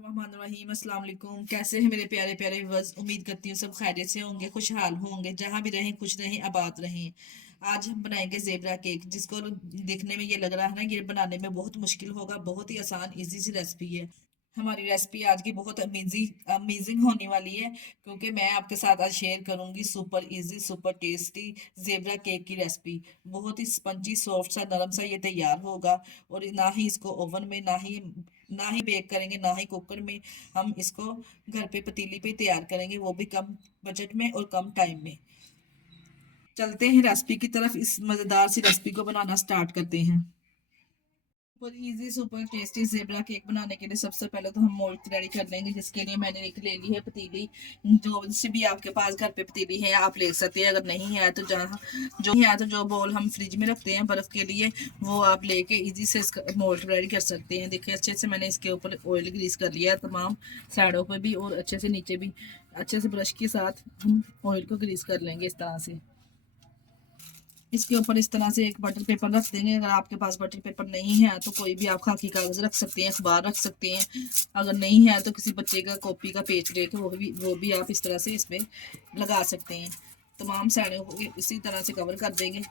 रहीम अस्सलाम वालेकुम। कैसे हैं मेरे प्यारे प्यारे व्यूअर्स। उम्मीद करती हूँ सब खैरियत से होंगे, खुशहाल होंगे, जहां भी रहें खुश रहें, आबाद रहें। आज हम बनाएंगे जेबरा केक, जिसको देखने में ये लग रहा है ना, ये बनाने में बहुत मुश्किल होगा। बहुत ही आसान इजी सी रेसिपी है। हमारी रेसिपी आज की बहुत अमेजिंग अमेजिंग होने वाली है, क्योंकि मैं आपके साथ आज शेयर करूंगी super easy super tasty zebra cake की रेसिपी। बहुत ही स्पंजी सॉफ्ट सा नरम सा ये तैयार होगा। और ना ही इसको ओवन में, ना ही बेक करेंगे, ना ही कुकर में। हम इसको घर पे पतीली पे तैयार करेंगे, वो भी कम बजट में और कम टाइम में। चलते हैं रेसिपी की तरफ। इस मजेदार सी रेसिपी को बनाना स्टार्ट करते हैं। Super easy super tasty zebra cake बनाने के लिए सबसे पहले तो हम मोल्ड रेडी कर लेंगे, जिसके लिए मैंने एक ले ली है पतीली। जो से भी आपके पास घर पे पतीली है आप ले सकते हैं। अगर नहीं है तो जो बोल हम फ्रिज में रखते हैं बर्फ के लिए, वो आप लेके इजी से इसका मोल्ड रेडी कर सकते हैं। देखिए अच्छे से मैंने इसके ऊपर ऑयल ग्रीस कर लिया है, तमाम साइडों पर भी और अच्छे से नीचे भी। अच्छे से ब्रश के साथ हम ऑयल को ग्रीस कर लेंगे इस तरह से। इसके ऊपर इस तरह से एक बटर पेपर रख देंगे। अगर आपके पास बटर पेपर नहीं है तो कोई भी आप खाकी कागज रख सकते हैं, अखबार रख सकते हैं। अगर नहीं है तो किसी बच्चे का कॉपी का पेज लेके वो भी आप इस तरह से इसमें लगा सकते हैं। तमाम साइडों को इसी तरह से कवर कर देंगे।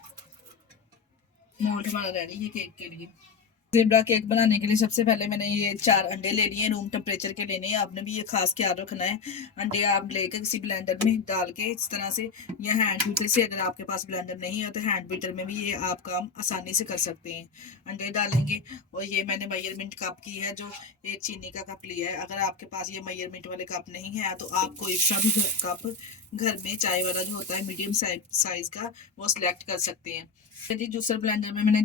मोल्ड हमारा रेडी है केक के लिए। जेबरा केक बनाने के लिए सबसे पहले मैंने ये 4 अंडे ले लिए। रूम टेम्परेचर के लेने हैं, आपने भी ये खास ख्याल रखना है। अंडे आप लेकर किसी ब्लेंडर में डाल के इस तरह से, या हैंड बीटर से, अगर आपके पास ब्लेंडर नहीं है तो हैंड बीटर में भी ये आप काम आसानी से कर सकते हैं। अंडे डालेंगे। और ये मैंने मेजरमेंट कप की है, जो एक चीनी का कप लिया है। अगर आपके पास ये मेजरमेंट वाले कप नहीं है तो आप कोई सा भी कप घर में चाय वाला जो होता है मीडियम साइज का, वो सिलेक्ट कर सकते हैं। जी जूसर ब्लेंडर में मैंने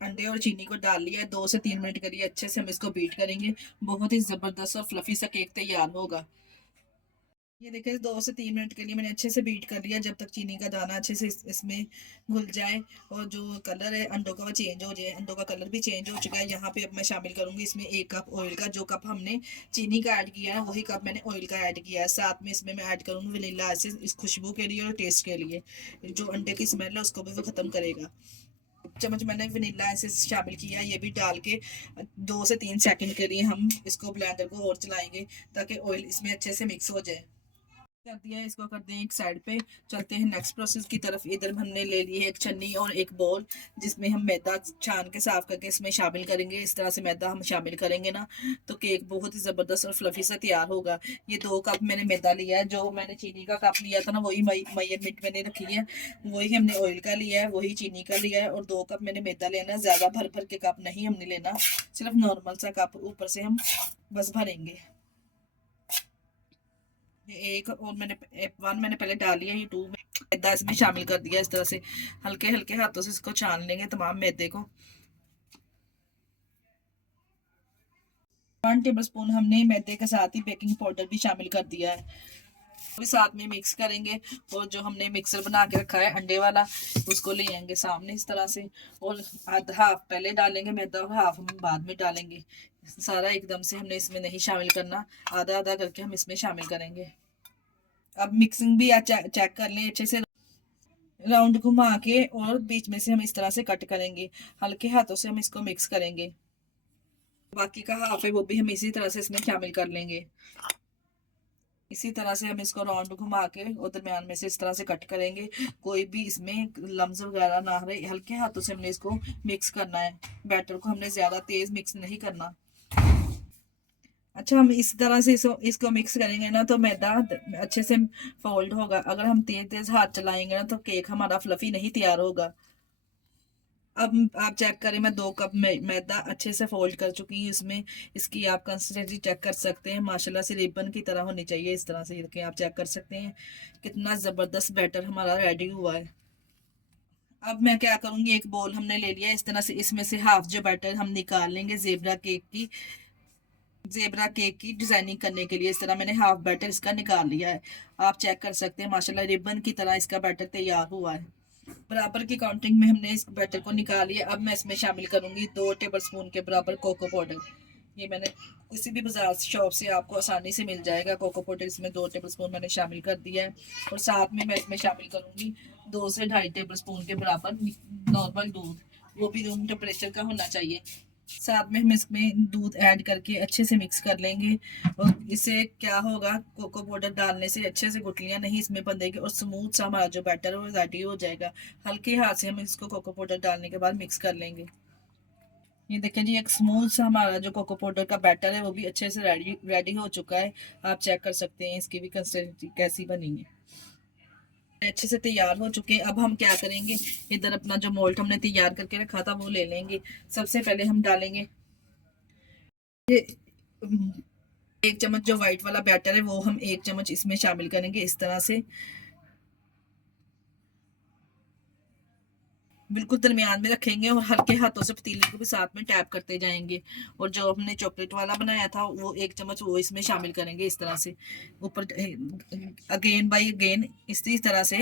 अंडे और चीनी को डाल लिया है। 2 से 3 मिनट के लिए अच्छे से हम इसको बीट करेंगे। बहुत ही जबरदस्त और फ्लफी सा केक तैयार होगा। ये देखिए 2 से 3 मिनट के लिए मैंने अच्छे से बीट कर लिया, जब तक चीनी का दाना अच्छे से इसमें घुल जाए और जो कलर है अंडों का वो चेंज हो जाए। अंडों का कलर भी चेंज हो चुका है। यहाँ पे अब मैं शामिल करूंगी इसमें 1 कप ऑयल का। जो कप हमने चीनी का ऐड किया है वही कप मैंने ऑयल का ऐड किया है। साथ में इसमें मैं ऐड करूंगी वनीला एसेंस, इस खुशबू के लिए और टेस्ट के लिए। जो अंडे की स्मेल है उसको भी वो खत्म करेगा। चम्मच मैंने वनीला एसेंस शामिल किया, ये भी डाल के 2 से 3 सेकंड के लिए हम इसको ब्लेंडर को और चलाएंगे, ताकि ऑयल इसमें अच्छे से मिक्स हो जाए। कर दिया है, इसको कर दें एक साइड पे। चलते हैं नेक्स्ट प्रोसेस की तरफ। इधर हमने ले ली है एक छन्नी और एक बोल, जिसमें हम मैदा छान के साफ करके इसमें शामिल करेंगे। इस तरह से मैदा हम शामिल करेंगे ना, तो केक बहुत ही जबरदस्त और फ्लफी सा तैयार होगा। ये 2 कप मैंने मैदा लिया है। जो मैंने चीनी का कप लिया था ना, वही मेजरमेंट मैंने रखी है। वही हमने ऑयल का लिया है, वही चीनी का लिया है, और 2 कप मैंने मैदा लेना है। ज्यादा भर भर के कप नहीं हमने लेना, सिर्फ नॉर्मल सा कप ऊपर से हम बस भरेंगे। एक और मैंने पहले डाली है, ये 2 मैदा इसमें शामिल कर दिया। इस तरह से हल्के हल्के हाथों से इसको छान लेंगे तमाम मैदे को। 1 टेबल स्पून हमने मैदे के साथ ही बेकिंग पाउडर भी शामिल कर दिया है। भी साथ में मिक्स करेंगे। और जो हमने मिक्सर बना के रखा है अंडे वाला, उसको ले आएंगे सामने इस तरह से। और हाफ पहले डालेंगे मैदा और हाफ हम बाद में डालेंगे। सारा एकदम से हमने इसमें नहीं शामिल करना, आधा आधा करके हम इसमें शामिल करेंगे। अब मिक्सिंग भी चेक कर लें अच्छे से। राउंड घुमा के और बीच में से हम इस तरह से कट करेंगे। हल्के हाथों से हम इसको मिक्स करेंगे। बाकी का हाफ है वो भी हम इसी तरह से इसमें शामिल कर लेंगे। इसी तरह से हम इसको राउंड घुमा के और दरम्यान में से इस तरह से कट करेंगे। कोई भी इसमें लम्स वगैरह ना रहे। हल्के हाथों से हमने इसको मिक्स करना है। बैटर को हमने ज्यादा तेज मिक्स नहीं करना। अच्छा, हम इस तरह से इसको मिक्स करेंगे ना, तो मैदा अच्छे से फोल्ड होगा। अगर हम तेज तेज हाथ चलाएंगे ना, तो केक हमारा फ्लफी नहीं तैयार होगा। अब आप चेक करें, मैं 2 कप मैदा अच्छे से फोल्ड कर चुकी हूँ इसमें। इसकी आप कंसिस्टेंसी चेक कर सकते हैं, माशाल्लाह से रिबन की तरह होनी चाहिए। इस तरह से करके आप चेक कर सकते हैं कितना जबरदस्त बैटर हमारा रेडी हुआ है। अब मैं क्या करूंगी, एक बोल हमने ले लिया इस तरह से, इसमें से हाफ जो बैटर हम निकाल लेंगे जेबरा केक की डिजाइनिंग करने के लिए। इस तरह मैंने हाफ बैटर इसका निकाल लिया है। आप चेक कर सकते हैं माशाल्लाह रिबन की तरह इसका बैटर तैयार हुआ है। बराबर की काउंटिंग में हमने इस बैटर को निकाल लिया। अब मैं इसमें शामिल करूंगी 2 टेबल स्पून के बराबर कोको पाउडर। ये मैंने किसी भी बाजार शॉप से आपको आसानी से मिल जाएगा कोको पाउडर। इसमें 2 टेबल स्पून मैंने शामिल कर दिया है। और साथ में मैं इसमें शामिल करूंगी 2 से 2.5 टेबल स्पून के बराबर नॉर्मल दूध। वो भी रूम टेम्परेचर का होना चाहिए। साथ में हम इसमें दूध ऐड करके अच्छे से मिक्स कर लेंगे। और इससे क्या होगा, कोको पाउडर डालने से अच्छे से गुठलियां नहीं इसमें बंधेगी और स्मूथ सा हमारा जो बैटर है वो रेडी हो जाएगा। हल्के हाथ से हम इसको कोको पाउडर डालने के बाद मिक्स कर लेंगे। ये देखें जी, एक स्मूथ सा हमारा जो कोको पाउडर का बैटर है वो भी अच्छे से रेडी रेडी हो चुका है। आप चेक कर सकते हैं इसकी भी कंसिस्टेंसी कैसी बनी है। अच्छे से तैयार हो चुके हैं। अब हम क्या करेंगे, इधर अपना जो मोल्ड हमने तैयार करके रखा था वो ले लेंगे। सबसे पहले हम डालेंगे ये 1 चम्मच जो व्हाइट वाला बैटर है वो हम 1 चम्मच इसमें शामिल करेंगे इस तरह से। बिल्कुल दरमियान में रखेंगे और हल्के हाथों से पतीले को भी साथ में टैप करते जाएंगे। और जो हमने चॉकलेट वाला बनाया था वो 1 चम्मच वो इसमें शामिल करेंगे इस तरह से ऊपर, अगेन बाई अगेन इसी तरह से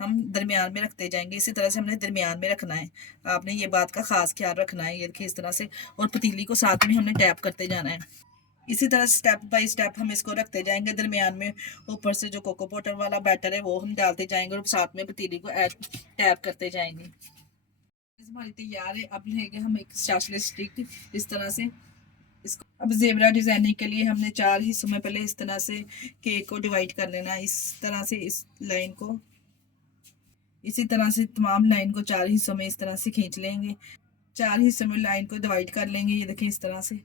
हम दरमियान में रखते जाएंगे। इसी तरह से हमने दरमियान में रखना है। आपने ये बात का खास ख्याल रखना है। ये देखिए इस तरह से, और पतीली को साथ में हमने टैप करते जाना है। इसी तरह स्टेप बाय स्टेप हम इसको रखते जाएंगे दरमियान में। ऊपर से जो कोको पाउडर वाला बैटर है वो हम डालते जाएंगे और साथ में पतीली को टैप करते जाएंगे। हमारी तैयार है। अब लेंगे हम एक चाशनी स्टिक इस तरह से। इसको अब जेबरा डिजाइनिंग के लिए हमने 4 हिस्सों में पहले इस तरह से केक को डिवाइड कर लेना है। इस तरह से इस लाइन को, इसी तरह से तमाम लाइन को 4 हिस्सों में इस तरह से खींच लेंगे। 4 हिस्सों में लाइन को डिवाइड कर लेंगे। ये देखें इस तरह से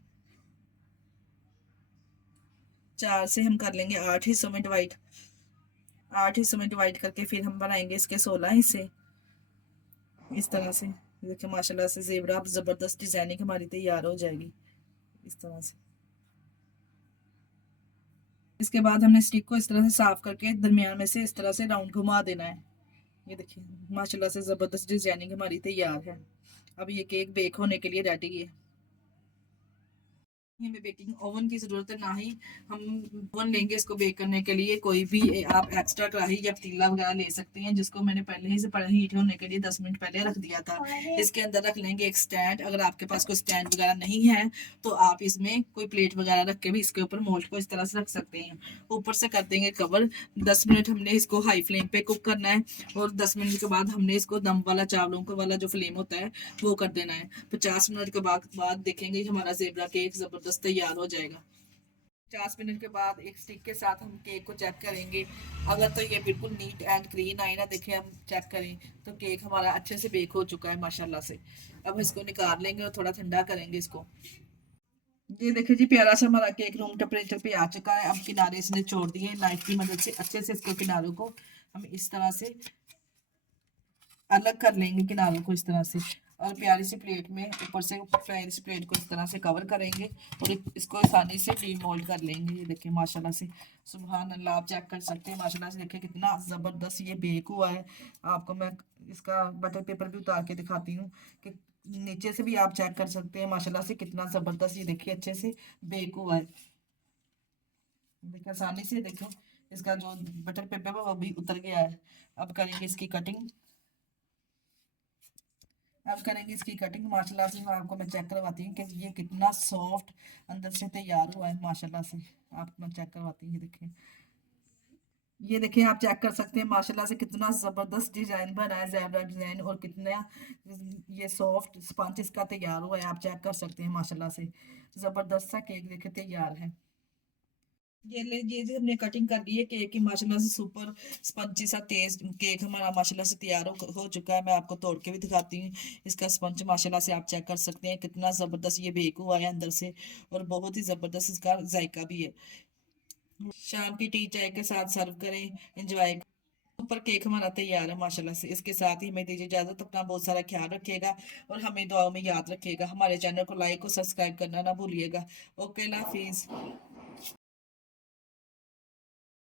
4 से हम कर लेंगे 8 हिस्सों में डिवाइड। 8 हिस्सों में डिवाइड करके फिर हम बनाएंगे इसके 16 हिस्से इस तरह से। देखिए माशाल्लाह से जेबरा जबरदस्त डिजाइनिंग हमारी तैयार हो जाएगी इस तरह से। इसके बाद हमने स्टिक को इस तरह से साफ करके दरमियान में से इस तरह से राउंड घुमा देना है। ये देखिए माशाल्लाह से जबरदस्त डिजाइनिंग हमारी तैयार है। अब ये केक बेक होने के लिए रेडी है। हमें बेकिंग ओवन की ज़रूरत है ना ही हम ओवन लेंगे इसको बेक करने के लिए। कोई भी आप एक्स्ट्रा कढ़ाई या पतीला वगैरह ले सकते हैं, जिसको मैंने पहले ही से पड़ा हीट होने के लिए 10 मिनट पहले रख दिया था। इसके अंदर रख लेंगे एक स्टैंड। अगर आपके पास कोई स्टैंड वगैरह नहीं है तो आप इसमें कोई प्लेट वगैरह रख के भी इसके ऊपर मोल्ड को इस तरह से रख सकते हैं। ऊपर से कर देंगे कवर। 10 मिनट हमने इसको हाई फ्लेम पे कुक करना है और 10 मिनट के बाद हमने इसको दम वाला चावलों का वाला जो फ्लेम होता है वो कर देना है। 50 मिनट के बाद देखेंगे हमारा जेबरा केक जबरदस्त तैयार हो जाएगा। 50 मिनट के बाद एक स्टिक के साथ हम केक को चेक करेंगे। अगर तो ये बिल्कुल नीट एंड क्लीन आई ना, देखें हम चेक करें तो केक हमारा अच्छे से बेक हो चुका है माशाल्लाह से। अब इसको निकाल लेंगे और थोड़ा ठंडा करेंगे इसको। ये देखिए जी, प्यारा सा हमारा केक रूम टेम्परेचर पे आ चुका है। अब किनारे इसने छोड़ दिए नाइफ की मदद से। अच्छे से इसके किनारों को हम इस तरह से अलग कर लेंगे, किनारों को इस तरह से। और प्यारी सी प्लेट में ऊपर से प्यारी सी प्लेट को इस तरह से कवर करेंगे और इसको आसानी से डीमोल्ड कर लेंगे। ये देखिए माशाल्लाह से सुभान अल्लाह, आप चेक कर सकते हैं माशाल्लाह से। देखिए कितना ज़बरदस्त ये बेक हुआ है। आपको मैं इसका बटर पेपर भी उतार के दिखाती हूँ कि नीचे से भी आप चेक कर सकते हैं माशाल्लाह से कितना ज़बरदस्त ये देखिए अच्छे से बेक हुआ है। देखिए आसानी से देखो इसका जो बटर पेपर है वो भी उतर गया है। अब करेंगे इसकी कटिंग। अब करेंगे इसकी कटिंग। माशाल्लाह से आपको मैं चेक करवाती हूँ कि ये कितना सॉफ्ट अंदर से तैयार हुआ है माशाल्लाह से। आपको मैं चेक करवाती हूँ, ये देखें। ये देखें आप चेक कर सकते हैं माशाल्लाह से कितना ज़बरदस्त डिज़ाइन बना है, ज़ेब्रा डिज़ाइन। और कितना ये सॉफ्ट स्पंज इसका तैयार हुआ है, आप चेक कर सकते हैं माशाल्लाह से। ज़बरदस्त सा केक देखे तैयार है। ये ले ये जो हमने कटिंग कर ली है केक की, माशाल्लाह से सुपर स्पंजी सा तेज केक हमारा माशाल्लाह से तैयार हो चुका है। मैं आपको तोड़ के भी दिखाती हूँ। इसका स्पंज माशाल्लाह से आप चेक कर सकते हैं कितना ज़बरदस्त ये बेक हुआ है अंदर से। और बहुत ही ज़बरदस्त इसका जायका भी है। शाम की टी चाय के साथ सर्व करें, एंजॉय। ऊपर केक हमारा तैयार है माशाल्लाह से। इसके साथ ही हमें दीजिए इजाजत। अपना बहुत सारा ख्याल रखिएगा और हमें दुआओं में याद रखिएगा। हमारे चैनल को लाइक और सब्सक्राइब करना ना भूलिएगा। ओके, अल्लाह हाफिज़।